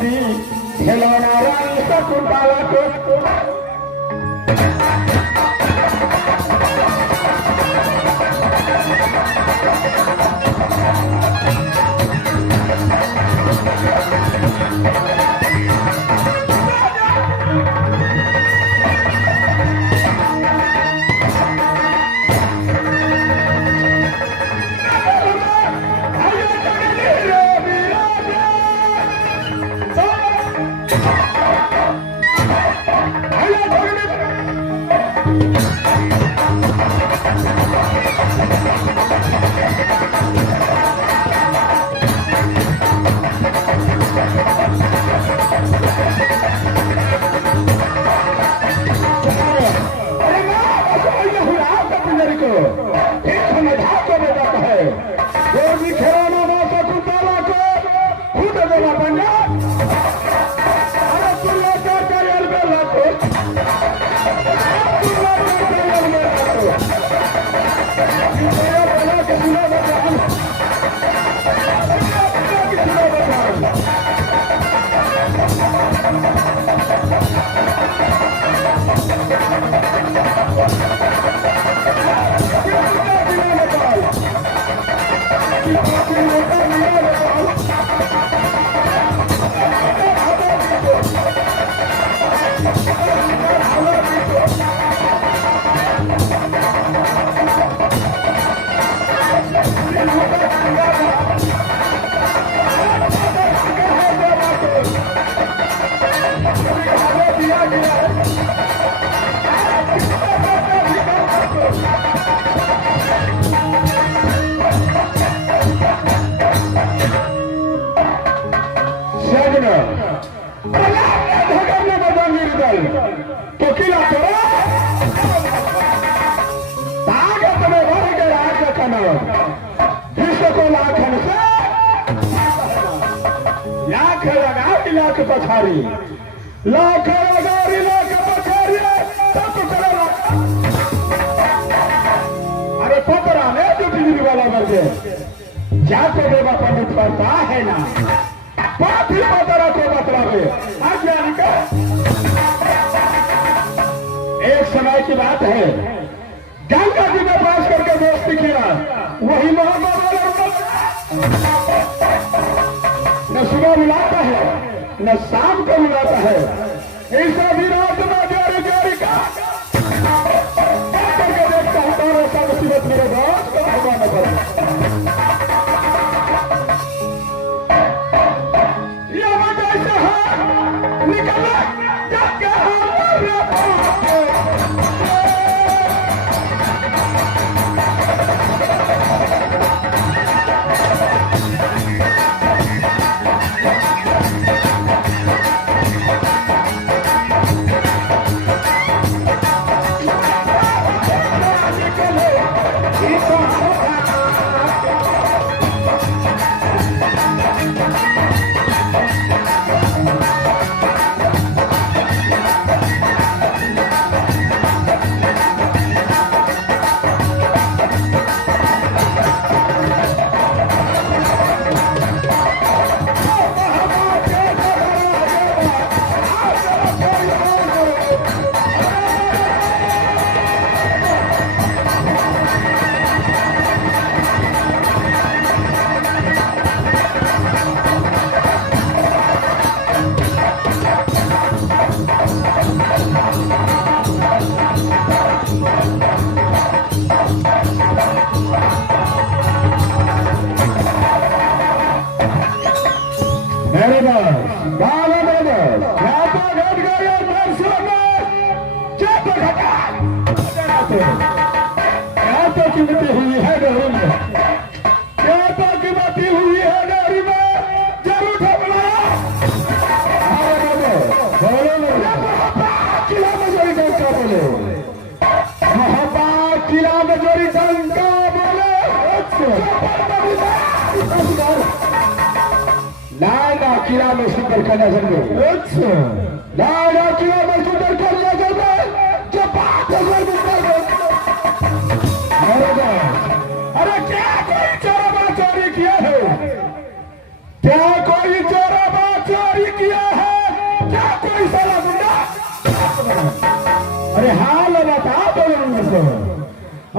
मोदी खिलौना रानी शकुंतला को लाख पछाड़ी लाख लगारी लाख पछाड़ी अरे पपरा में जो टीवी वाला करके जाके देवा पंडित पड़ता है ना पाथी पतरा को बतलावे आज्ञानिका एक समय की बात है गंगा जी में पास करके दोस्ती किया वही मोहम्मद न सुबह मिलाता है न शाम को मिलाता है ऐसा भी रात में जारी जारी का करके देखता हूँ और ऐसा मुसीबत मेरे दोस्त को होगा न पड़े ये वजह से है निकलना क्या किला में सुंदर का नजर में अच्छा लाला किला में सुंदर का नजर में जो बात नजर में अरे क्या कोई चोराबा चोरी किया है क्या कोई चोराबा चोरी किया अरे हाल बता दो को,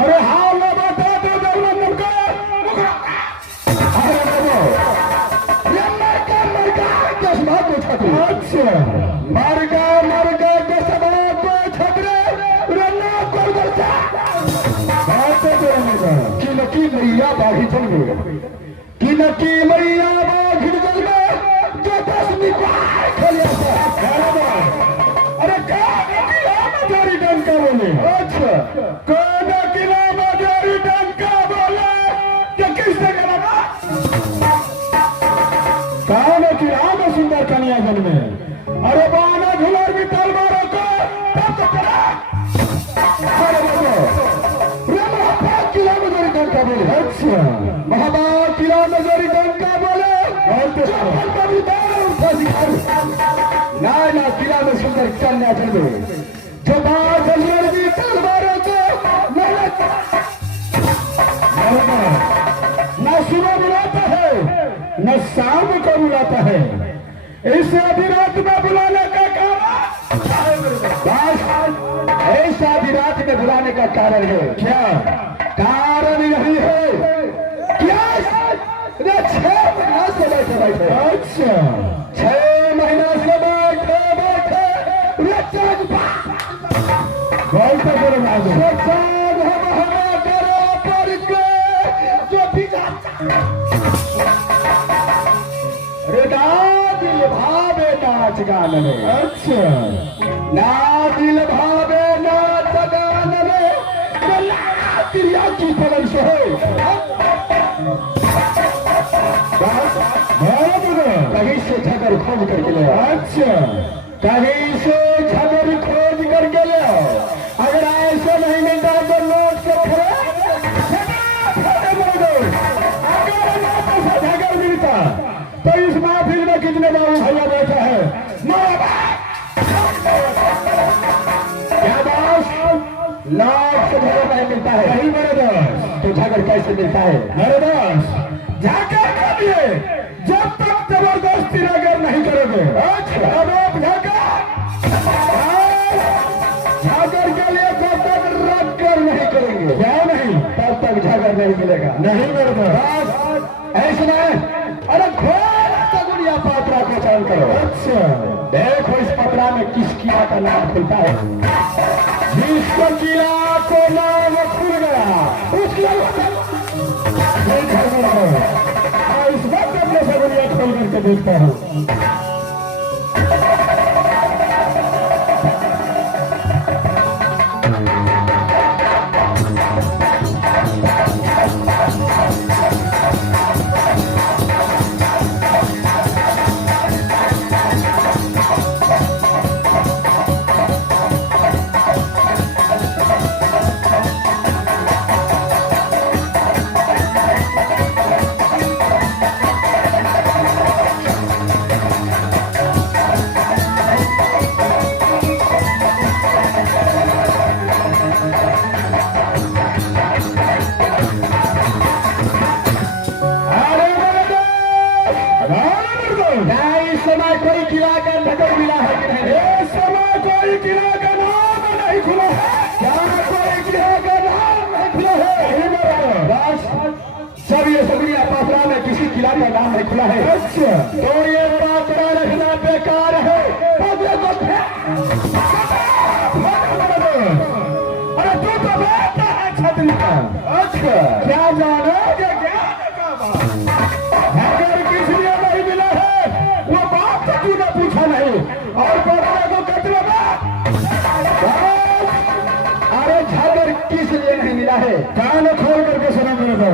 अरे हाल बता दो नंबर को। अरे मरगा चश्मा को छतरी। अच्छा मरगा चश्मा को छतरे रन्ना को दर्शा बात तो कि नकी मैया बागी चल गए, कि नकी मैया बागी चल गए जो 10 निकाल खलिया था। अरे मजारी डंका बोले। अच्छा कौन किला मजारी डंका बोले तो किसने कहा? कौन किला में सुंदर कन्या जन्मे। अरे बाना झुलर भी तलवारों को तब तो करा। अरे किला मजारी डंका बोले। अच्छा महाबाद किला मजारी डंका बोले ना किला में सुंदर कन्या जन्मे जो बात भी तलवारों को न सुबह बुलाता है न शाम को बुलाता है। इस आधी रात में बुलाने का कारण ऐसा आधी रात में बुलाने का कारण है क्या? कारण यही है क्या? 6 महीना से बैठे। अच्छा 6 महीना से बैठे दिल भावे नाच गान में। अच्छा ना दिल भावे नाच गान में क्रिया की फलन से है। कहीं से झगड़ खोज करके ले। अच्छा कहीं से झगड़ खोज करके ले। अगर ऐसे नहीं मिलता तो नोट से झगड़ मिलता तो इस महफिल में कितने बाबू भैया बैठा है? क्या बात? लाख से झगड़ नहीं मिलता है। नहीं मेरे दोस्त तो झगड़ कैसे मिलता है? मेरे दोस्त झगड़ के लिए जब तक जबरदस्ती अगर नहीं करोगे झगड़ के लिए तब तक रख कर नहीं करेंगे। क्या नहीं? तब तक झगड़ नहीं मिलेगा। नहीं मेरे दोस्त ऐसे नहीं। अरे घोर सगुनिया पात्रा को चयन करो। अच्छा देखो इस पत्रा में किस किला का नाम खुलता है। जिसको किला को नाम खुल गया उसकी इस वक्त अपने सगुनिया खोल करके देखता हूँ। कोई किला का नजर मिला है कि नहीं? इस समय कोई किला का नाम नहीं खुला है। क्या कोई किला का नाम नहीं खुला है? बस सब ये सभी पात्रा में किसी किला का नाम नहीं खुला है। अच्छा तो ये पात्रा रखना बेकार है। अरे तू तो बैठा है छतरी का। अच्छा क्या जानोगे? क्या किस लिए नहीं मिला है वो बात तो तूने पूछा नहीं और पात्रा को कतरे में। अरे झगड़ किस लिए नहीं मिला है? कान खोल करके सुना मेरे को।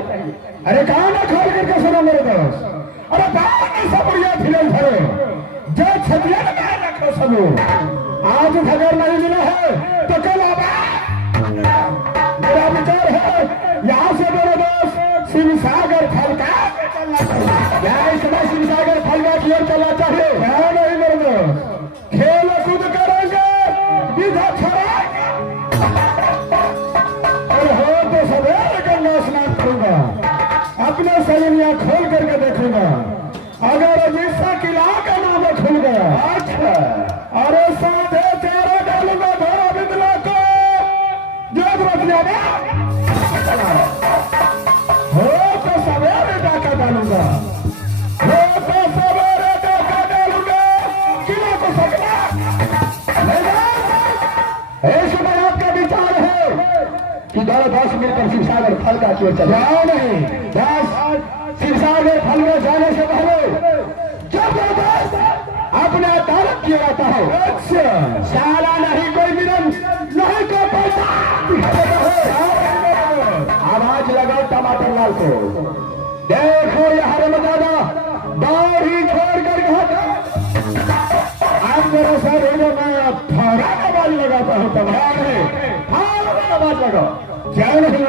अरे कहाँ ना खोल करके सुनो मेरे दोस्त। अरे बाहर सब बढ़िया फिल्म धरो जो छतिया में रखो सब। आज खबर नहीं मिला है तो कल मेरा विचार है यहाँ से मेरे दोस्त शिवसागर फलका चलना चाहिए। यहाँ इस समय शिवसागर फलका की ओर चलना चाहिए। क्या नहीं मेरे दोस्त, खेल कूद करेंगे, विधा छड़ाएंगे और हो तो सवेरे गंगा स्नान करूंगा, अपने सैनिया खोल करके देखूंगा। अगर जिसका किला का नाम खुल गया, अच्छा, अरे साधे तेरे डालूंगा धोरा बिंदला को जोत रख लिया हो तो सवेरे डाका डालूंगा, हो तो सवेरे डाका डालूंगा, किला को सकना ऐसे में आपका विचार है कि 10 मिनट शिवसागर फलका की ओर चले नहीं। 10 शिवसागर फलका जाने से पहले जबरदस्त अपने अदालत किया जाता है। अच्छा, साला नहीं कोई मिलन नहीं कोई पैसा। आवाज लगाओ टमाटर लाल को, देखो यहाँ रमजादा दाढ़ी छोड़ कर आप मेरे सर मैं थोड़ा आवाज लगाता हूँ, तबाह है आवाज लगाओ। क्या नहीं